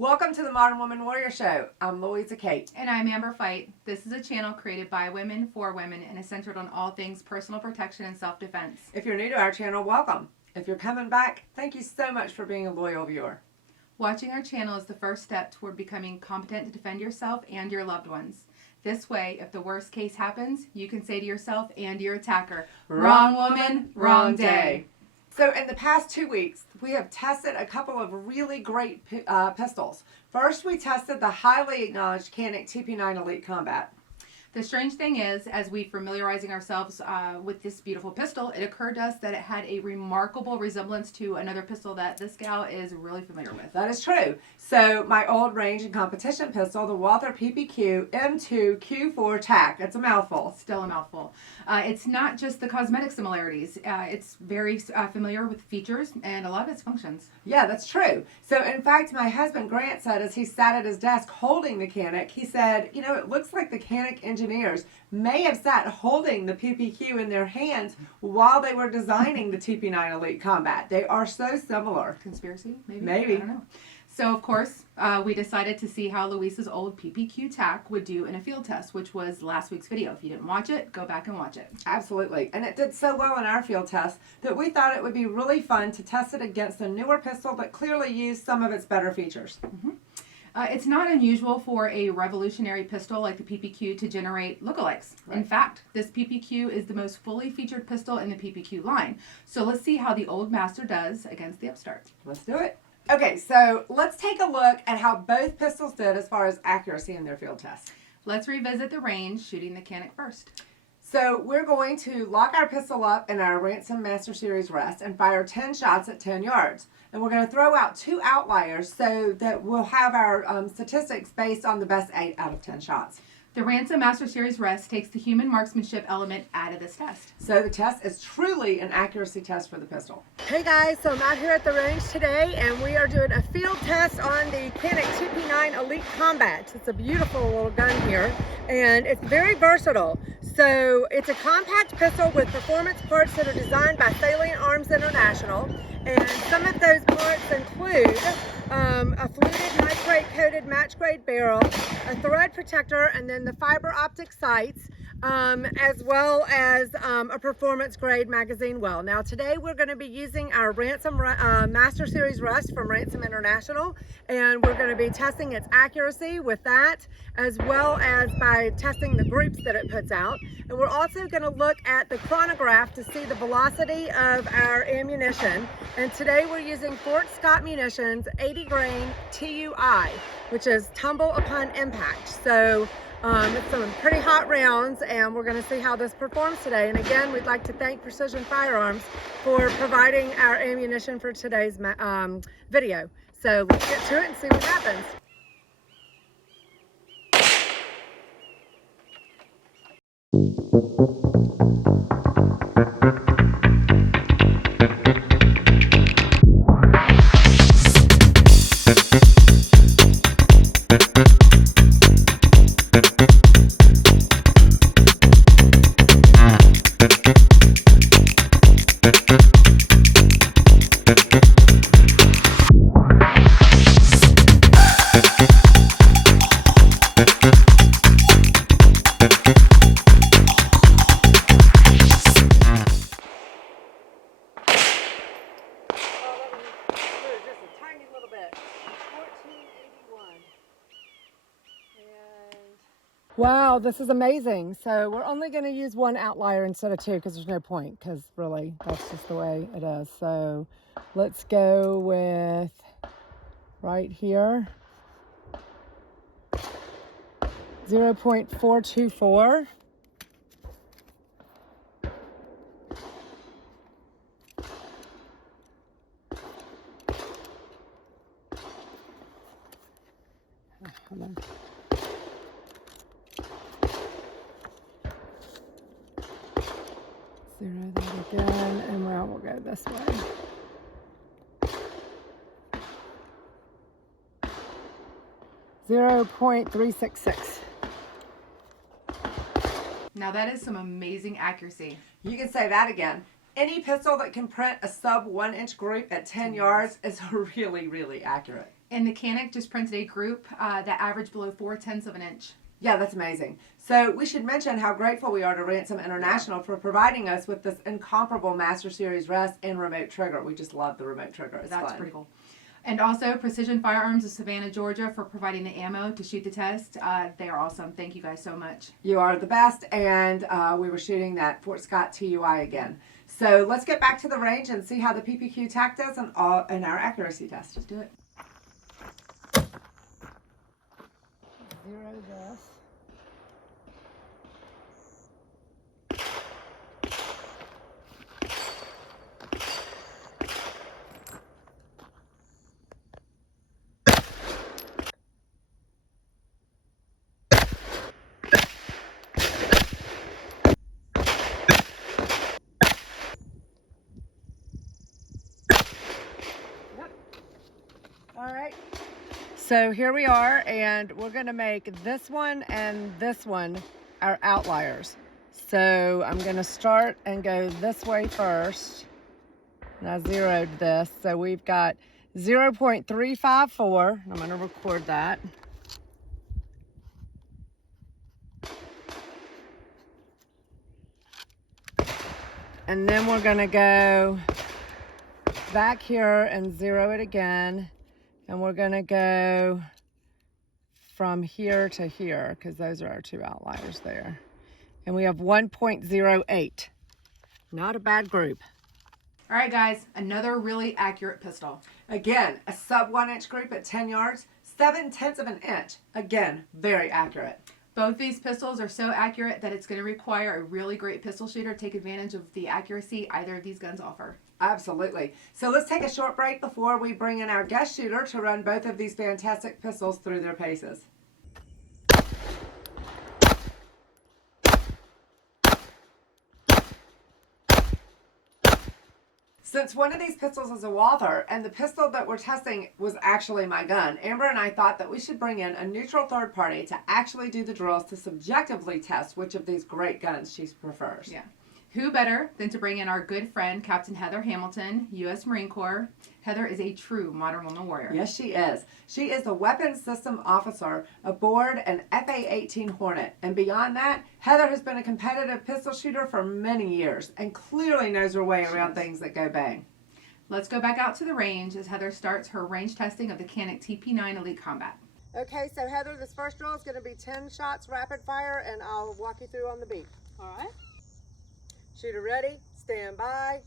Welcome to the Modern Woman Warrior Show. I'm Louisa Kate. And I'm Amber Fight. This is a channel created by women for women and is centered on all things personal protection and self-defense. If you're new to our channel, welcome. If you're coming back, thank you so much for being a loyal viewer. Watching our channel is the first step toward becoming competent to defend yourself and your loved ones. This way, if the worst case happens, you can say to yourself and your attacker, wrong woman, wrong day. So in the past 2 weeks, we have tested a couple of really great pistols. First, we tested the highly acknowledged Canik TP9 Elite Combat. The strange thing is, as we familiarizing ourselves with this beautiful pistol, it occurred to us that it had a remarkable resemblance to another pistol that this gal is really familiar with. That is true. So my old range and competition pistol, the Walther PPQ M2Q4 TAC. It's a mouthful. Still a mouthful. It's not just the cosmetic similarities. It's very familiar with features and a lot of its functions. Yeah, that's true. So in fact, my husband Grant said as he sat at his desk holding the Canik, he said, you know, it looks like the Canik engineers may have sat holding the PPQ in their hands while they were designing the TP9 Elite Combat. They are so similar. Conspiracy? Maybe? Maybe. I don't know. So, of course, we decided to see how Louisa's old PPQ TAC would do in a field test, which was last week's video. If you didn't watch it, go back and watch it. Absolutely. And it did so well in our field test that we thought it would be really fun to test it against a newer pistol that clearly used some of its better features. Mm-hmm. It's not unusual for a revolutionary pistol like the PPQ to generate lookalikes. Right. In fact, this PPQ is the most fully featured pistol in the PPQ line. So let's see how the old master does against the upstart. Let's do it. Okay, so let's take a look at how both pistols did as far as accuracy in their field test. Let's revisit the range, shooting the Canik first. So we're going to lock our pistol up in our Ransom Master Series Rest and fire 10 shots at 10 yards. And we're going to throw out 2 outliers so that we'll have our statistics based on the best 8 out of 10 shots. The Ransom Master Series Rest takes the human marksmanship element out of this test. So the test is truly an accuracy test for the pistol. Hey guys, so I'm out here at the range today and we are doing a field test on the Canik TP9 Elite Combat. It's a beautiful little gun here and it's very versatile. So it's a compact pistol with performance parts that are designed by Salient Arms International, and some of those parts include a fluted nitrate coated match grade barrel, a thread protector, and then the fiber optic sights, as well as a performance grade magazine well. Now today we're going to be using our Ransom Master Series Rest from Ransom International, and we're going to be testing its accuracy with that, as well as by testing the groups that it puts out. And we're also going to look at the chronograph to see the velocity of our ammunition. And today we're using Fort Scott Munitions 80 grain TUI, which is tumble upon impact. So it's some pretty hot rounds, and we're going to see how this performs today. And again, we'd like to thank Precision Firearms for providing our ammunition for today's video. So let's get to it and see what happens. Wow, this is amazing. So we're only going to use 1 outlier instead of 2 because there's no point, because really that's just the way it is. So let's go with right here 0.424. Hold on. Zero that again, and we'll go this way. 0.366. Now that is some amazing accuracy. You can say that again. Any pistol that can print a sub 1 inch group at 10 yards is really, really accurate. And the Canik just printed a group that averaged below 4/10 of an inch. Yeah, that's amazing. So we should mention how grateful we are to Ransom International for providing us with this incomparable Master Series Rest and remote trigger. We just love the remote trigger. It's That's fun. pretty cool. And also Precision Firearms of Savannah, Georgia for providing the ammo to shoot the test. They are awesome. Thank you guys so much. You are the best, and we were shooting that Fort Scott TUI again. So let's get back to the range and see how the PPQ TAC does in our accuracy test. Let's do it. Zero this. All right, so here we are, and we're gonna make this one and this one our outliers. So I'm gonna start and go this way first. And I zeroed this, so we've got 0.354. I'm gonna record that. And then we're gonna go back here and zero it again. And we're gonna go from here to here, because those are our two outliers there. And we have 1.08. Not a bad group. All right, guys, another really accurate pistol. Again, a sub 1 inch group at 10 yards, 7/10 of an inch. Again, very accurate. Both these pistols are so accurate that it's going to require a really great pistol shooter to take advantage of the accuracy either of these guns offer. Absolutely. So let's take a short break before we bring in our guest shooter to run both of these fantastic pistols through their paces. Since one of these pistols is a Walther, and the pistol that we're testing was actually my gun, Amber and I thought that we should bring in a neutral third party to actually do the drills to subjectively test which of these great guns she prefers. Yeah. Who better than to bring in our good friend, Captain Heather Hamilton, U.S. Marine Corps. Heather is a true modern woman warrior. Yes, she is. She is the weapons system officer aboard an FA-18 Hornet. And beyond that, Heather has been a competitive pistol shooter for many years and clearly knows her way around things that go bang. Let's go back out to the range as Heather starts her range testing of the Canik TP9 Elite Combat. Okay, so Heather, this first drill is going to be 10 shots rapid fire, and I'll walk you through on the beat. All right. Shooter ready, stand by.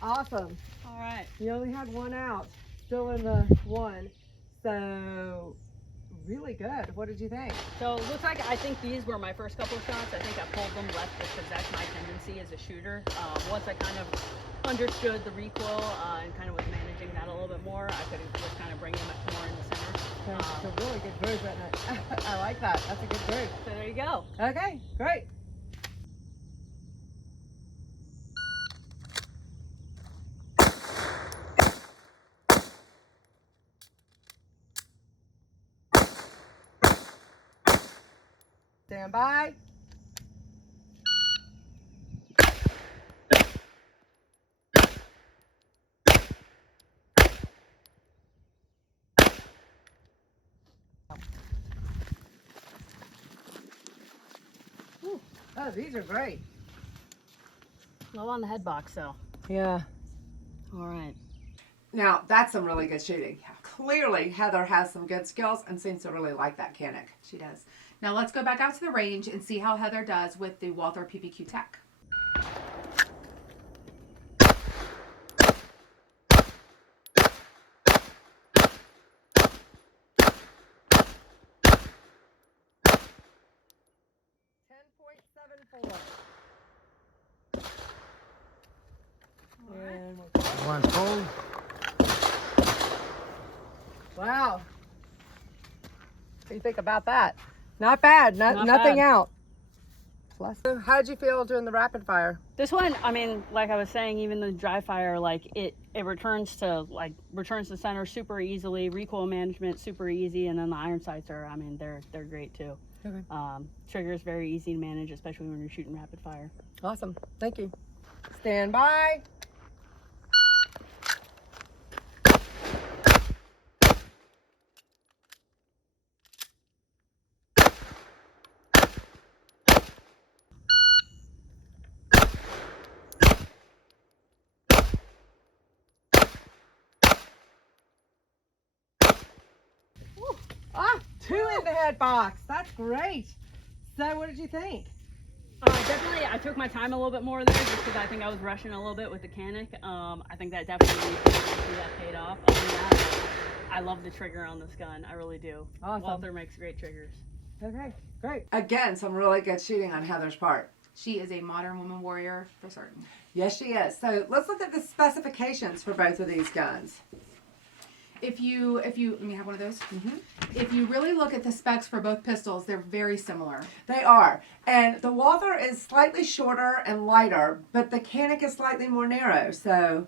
Awesome. All right. You only had one out, still in the one, so really good. What did you think? So it looks like I think these were my first couple of shots. I think I pulled them left just because that's my tendency as a shooter. Once I kind of understood the recoil and kind of was managing that a little bit more, I could just kind of bring them more in the center. It's a really good group, isn't it? I like that. That's a good group. So there you go. Okay, great. Stand by. Ooh. Oh, these are great. Low on the head box, though. Yeah. All right. Now, that's some really good shooting. Clearly, Heather has some good skills and seems to really like that Canik. She does. Now let's go back out to the range and see how Heather does with the Walther PPQ TAC. One hold. Wow. What do you think about that? Not bad. Not nothing bad. out. How did you feel doing the rapid fire? This one, I mean, like I was saying, even the dry fire, like it returns to center super easily. Recoil management super easy, and then the iron sights are, I mean, they're great too. Okay. Trigger is very easy to manage, especially when you're shooting rapid fire. Awesome. Thank you. Stand by. Ah, 2 in the head box. That's great. So what did you think? Definitely, I took my time a little bit more there just because I think I was rushing a little bit with the Canik. I think that definitely paid off. Other than that, I love the trigger on this gun. I really do. Awesome. Walther makes great triggers. Okay, great. Again, some really good shooting on Heather's part. She is a modern woman warrior for certain. Yes, she is. So let's look at the specifications for both of these guns. If you let me have one of those. If you really look at the specs for both pistols, they're very similar. They are. And the Walther is slightly shorter and lighter, but the Canik is slightly more narrow. So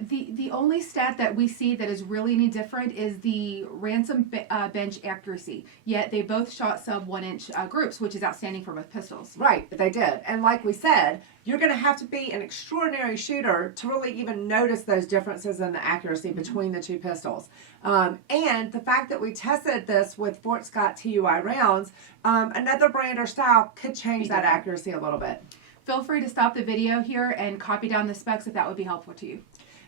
the only stat that we see that is really any different is the Ransom bench accuracy. Yet they both shot sub 1 inch groups, which is outstanding for both pistols. right, they did. And like we said, you're going to have to be an extraordinary shooter to really even notice those differences in the accuracy between the two pistols. And the fact that we tested this with Fort Scott TUI rounds, another brand or style could change that accuracy a little bit. Feel free to stop the video here and copy down the specs if that would be helpful to you.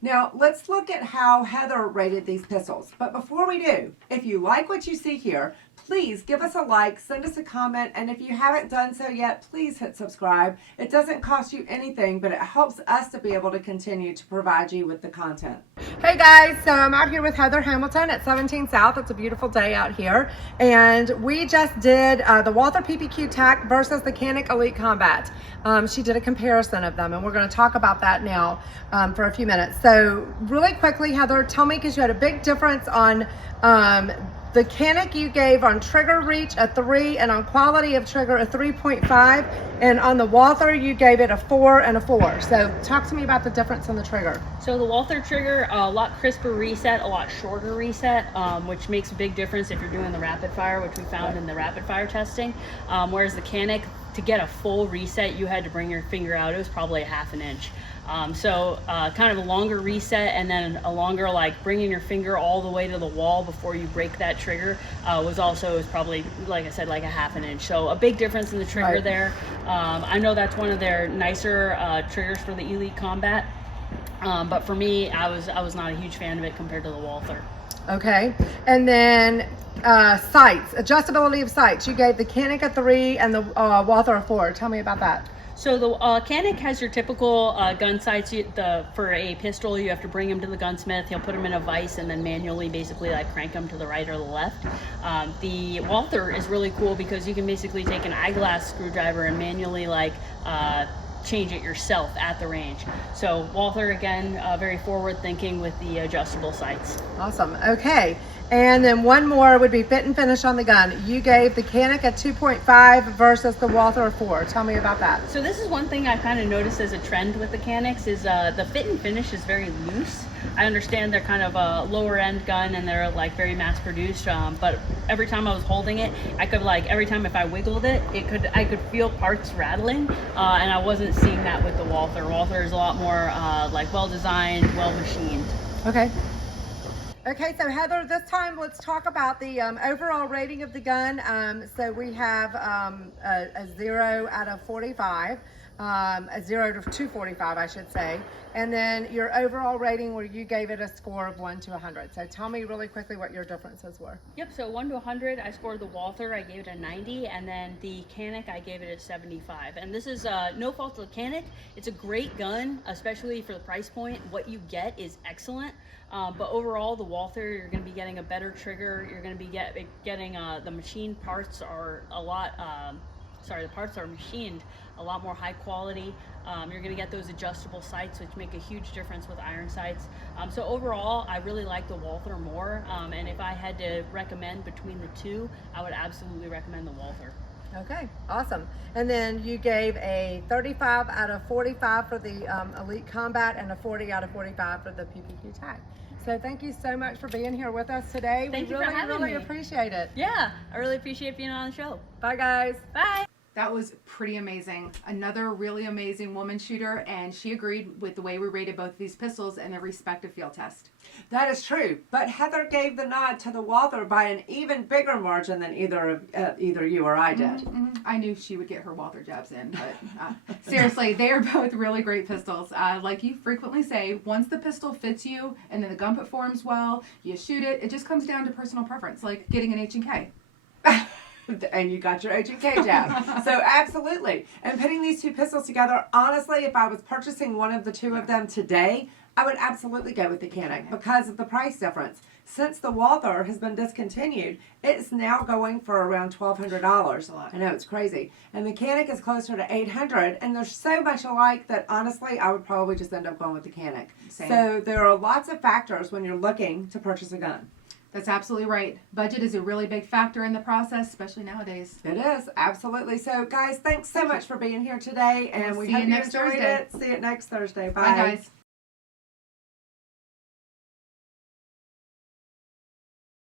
Now, let's look at how Heather rated these pistols. But before we do, if you like what you see here, please give us a like, send us a comment, and if you haven't done so yet, please hit subscribe. It doesn't cost you anything, but it helps us to be able to continue to provide you with the content. Hey guys, so I'm out here with Heather Hamilton at 17 South. It's a beautiful day out here, and we just did the Walther PPQ TAC versus the Canik Elite Combat. She did a comparison of them, and we're going to talk about that now for a few minutes. So really quickly, Heather, tell me, because you had a big difference on the Canik, you gave on trigger reach a 3, and on quality of trigger a 3.5, and on the Walther you gave it a 4 and a 4. So talk to me about the difference in the trigger. So the Walther trigger, a lot crisper reset, a lot shorter reset, which makes a big difference if you're doing the rapid fire, which we found in the rapid fire testing. Whereas the Canik, to get a full reset, you had to bring your finger out. It was probably a ½ inch. So kind of a longer reset, and then a longer, like bringing your finger all the way to the wall before you break that trigger was probably, like I said, like a ½ inch. So a big difference in the trigger there. I know that's one of their nicer triggers for the Elite Combat, but for me, I was not a huge fan of it compared to the Walther. Okay, and then sights, adjustability of sights. You gave the Canik a 3 and the Walther a 4. Tell me about that. So the Canik has your typical gun sights. For a pistol, you have to bring them to the gunsmith. He'll put them in a vise and then manually basically like crank them to the right or the left. The Walther is really cool because you can basically take an eyeglass screwdriver and manually like change it yourself at the range. So Walther, again, very forward thinking with the adjustable sights. Awesome. Okay. And then one more would be fit and finish on the gun. You gave the Canik a 2.5 versus the Walther a 4. Tell me about that. So this is one thing I've kind of noticed as a trend with the Caniks is the fit and finish is very loose. I understand they're kind of a lower end gun and they're like very mass produced, but every time I was holding it, I could like, every time if I wiggled it, I could feel parts rattling, and I wasn't seeing that with the Walther. Walther is a lot more like well designed, well machined. Okay. Okay, so Heather, this time let's talk about the overall rating of the gun. So we have a 0 out of 45, a 0 to 245, I should say. And then your overall rating where you gave it a score of 1 to 100. So tell me really quickly what your differences were. Yep, so 1 to 100, I scored the Walther, I gave it a 90, and then the Canik, I gave it a 75. And this is no fault to the Canik. It's a great gun, especially for the price point. What you get is excellent. But overall, the Walther, you're going to be getting a better trigger. You're going to be getting the machined parts are a lot. The parts are machined a lot more high quality. You're going to get those adjustable sights, which make a huge difference with iron sights. So overall, I really like the Walther more. And if I had to recommend between the two, I would absolutely recommend the Walther. Okay, awesome. And then you gave a 35 out of 45 for the Elite Combat and a 40 out of 45 for the PPQ TAC. So thank you so much for being here with us today. Thank we you for having me. Appreciate it. Yeah, I really appreciate being on the show. Bye, guys. Bye. That was pretty amazing. Another really amazing woman shooter, and she agreed with the way we rated both of these pistols and their respective field test. That is true, but Heather gave the nod to the Walther by an even bigger margin than either you or I did. I knew she would get her Walther jabs in, but seriously, they are both really great pistols. Like you frequently say, once the pistol fits you and then the gun performs well, you shoot it. It just comes down to personal preference, like getting an H&K. And you got your H&K jab. So absolutely. And putting these two pistols together, honestly, if I was purchasing one of the two of them today, I would absolutely go with the Canik because of the price difference. Since the Walther has been discontinued, it's now going for around $1,200. I know, it's crazy. And the Canik is closer to $800, and they're so much alike that honestly, I would probably just end up going with the Canik. Same. So there are lots of factors when you're looking to purchase a gun. That's absolutely right. Budget is a really big factor in the process, especially nowadays. It is, absolutely. So, guys, thanks so much for being here today, and we See hope you you next enjoyed Thursday. it. See you next Thursday. Bye, guys.